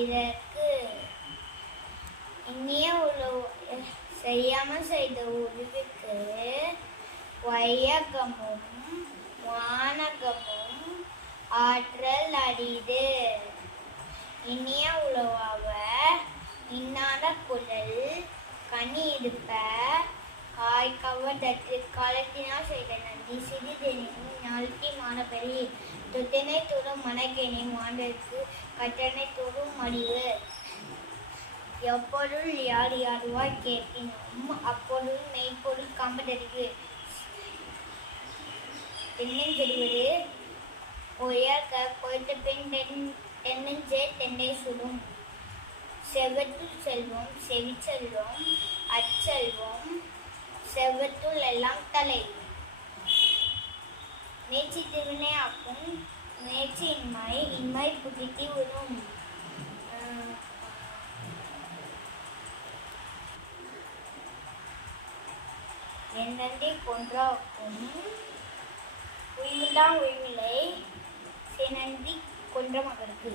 இதற்கு இனிய செய்யாமல் செய்த உதவிக்கு வையகமும் வானகமும் ஆற்றல் அரிது. இனிய உழவாவ இன்னாத குழல் கனி இருப்ப காய்கவதற்கு காலத்தினால் செய்த நன்றி சிறிதெனினும் நாளுக்கு மானபெரி தொட்டினை தோறும் மனக்கெனி மாண்டற்கு கட்டணை தோறும் மடிவு. எப்பொருள் யார் யாருவாய் கேட்கினும் அப்பொருள் மெய்ப்பொருள் காண்பதற்கு தென்னஞ்செறிவது ஒயர்க கொய்த பின் தென்னஞ்சே தென்னை சுடும். செவ்வத்துள் செல்வம் செவிச்செல்வம் அச்செல்வம் செவ்வத்துள் எல்லாம் தலை. முயற்சி திருவினை ஆக்கும் முயற்சி இன்மை புதித்தி விடும். என்னை கொன்றாக்கும் உய்வுதான் உய்வில்லை சேனன்றி கொன்ற மகற்கு.